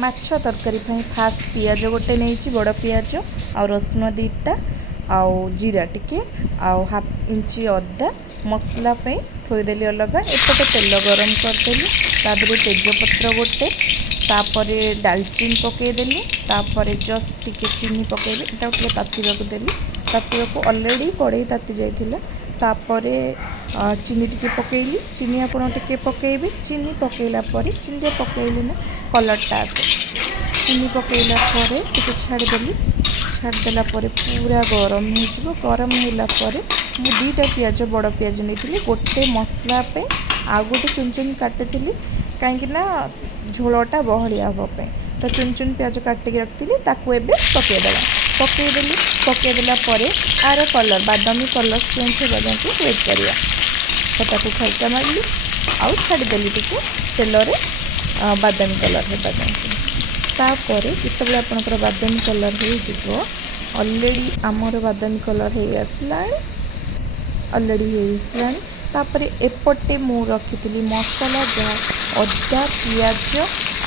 माछ तरकारी फास्ट पियाज गोटे नहीं बड़ पियाज आ रसुण 2टा आउ जीरा टिके आउ हाफ इंची अदा मसला थोदेली अलग एपटे तेल गरम करदेली तादे तेजपत्र गोटे तापर डालचीन पकईदेली तापर जस्ट टिके चीनी पकईली इटा टे तातीबाक देली तातीबाक अलरेडी कड़े ताती जाइथिला तापर चीनी टिके पकईली चीनी आपन टिके पकईबे चीनी पकईला परे चीनी पकईली ना कलरटा आसे चीनी पकईला परे टिके छाड़देली छाड़देला परे पूरा गरम हो गरम होला परे मु 2टा पियाज बड़ पियाज नहीं गोटे मसला पे आ गोटे चुन चुन काटी कहीं झोलटा बहलिया हाँपे तो चुन चुन पियाज काटिक रखी ताकू एबे पकईदेला पकईदेली पकईदेला आर कलर बादामी कलर चेंज होगा जाए वेट करिया तो ताकू खलका मारली आउ छाड़देली टिके तेलरे बादामी कलर होगा जाए तापर जिते आपंकर बादामी कलर हो अलरेडी आमर बादामी कलर हो आसला अलरेडी हो आसला तापर एपटे मु रखी मसला जहाँ अदा पियाज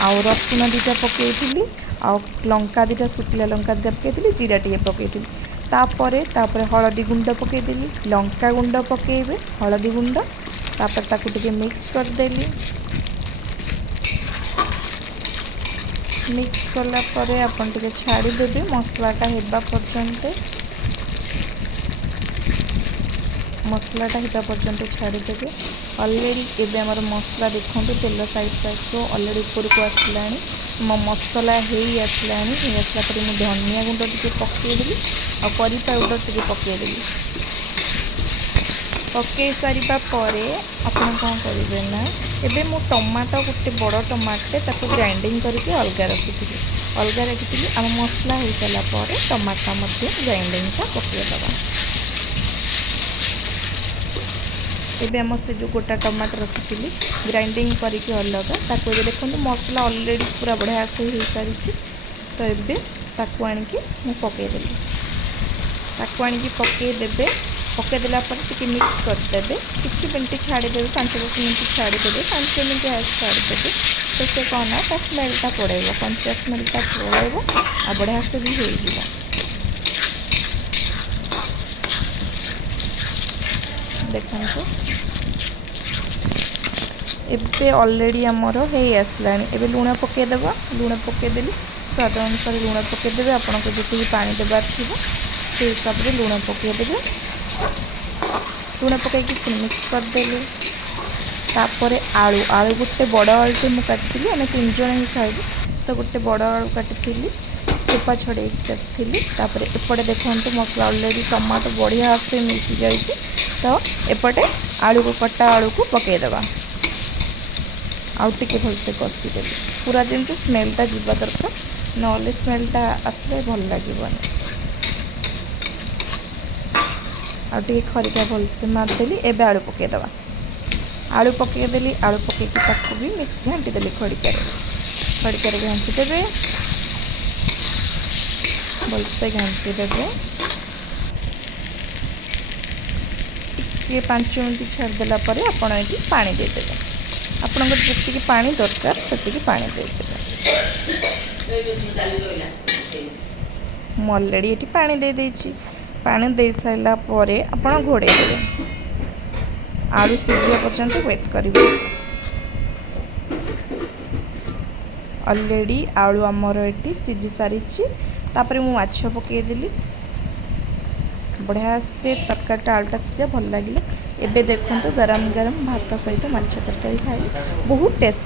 आउ रसुण 2टा पकई आउ लंका 2टा सुखिला लंका 2टा पकई जीरा टे पकई तापर हलदी गुंड पकईदेली लंका गुंड पकईबे हलदी गुंड तापर ताकू टिके मिक्स करदेली मिक्स कला परे आपन टिके छाड़ीदेवे मसलाटा हेबा पर्यंत छाड़ीदेवे अलरेडी एबे हमर मसला देखंतु तेल साइड को अलरेडी ऊपर को आसला मो मसला हो आसला पर मुझे धनिया गुंड टिके पकईदेली और करी पाउडर टिके पकईदेली पकई सारिबा परे आपन कौन करेंगे ना एबे मो टमाटो गोटे बड़ टमाटे ताको ग्राइंडिंग करके अलग रखी आम मसला हो सारा पर टमाटो ग्राइंडिंगटा पकईदेवा एबे आम से जो गोटा टमाटो रखी ग्राइंडिंग करके अलग ताको देखो मसला अलरेडी पूरा बढ़िया से हो सारी तो एबे ताको आनिकी मु पकईदेली ताको आनिकी पकईदेबे पकईदेला टिके मिक्स करदेवे किसी मिनट छाड़ीदेवे 5-10 मिनट छाड़ीदेवे 5 मिनट छाड़ीदेवे तो से कौन ना ता स्मेलटा पड़ेगा कंचा स्मेलटा पड़ेगा आ बढ़िया से भी हो देखो एबे अलरेडी आमर हो आसला एबे लुण पकईदेव लुण पकईदेली स्वाद अनुसार लुण पकईदेवे आपको जी पानी देवार थी से हिसाब से लुण पकईदेवे लुण पकई मिक्स करदेली तापर आलू आलू गोटे बड़ आलू मुझे काटी आम 3 जन ही खाइबू तो गोटे बड़ आलू काटी चोपा छड़े काटी तापर एपटे देखो मसला अलरेडी टमाटो बढ़िया से मिसी जाइए तो एपटे आलू को कटा आलू को पकईदेवा आउ टिके भलसे कषिदेवी पूरा जमी स्मेलटा जीवा दरकार ना स्मेलटा आसले भल लगे आगे खरिका भलसे मारदेली एबे आलू पकईदेवा आलू पकईदेली आलू पकई ताकू भी मिक्स घाटीदेली खड़िकार घाटीदेवे भलसे घाटीदेवे टिके 5 मिनट छाड़देला आपड़ ये पानी देदेवे आपंकर जी पानी दरकार से पानी देदेवे अलरेडी ये पानी दे देछि पानी दे सारा पर आप घोड़े देवे आलू सीझा पर्यंत वेट करेंगे अलरेडी आलू आमर ये सीझी सारी मु माछ पकईदेली बढ़िया से तरकारीटा आलूटा सीझा भल लगे एबे देखो गरम गरम भात सहित माछ तरकारी खाई बहुत टेस्ट।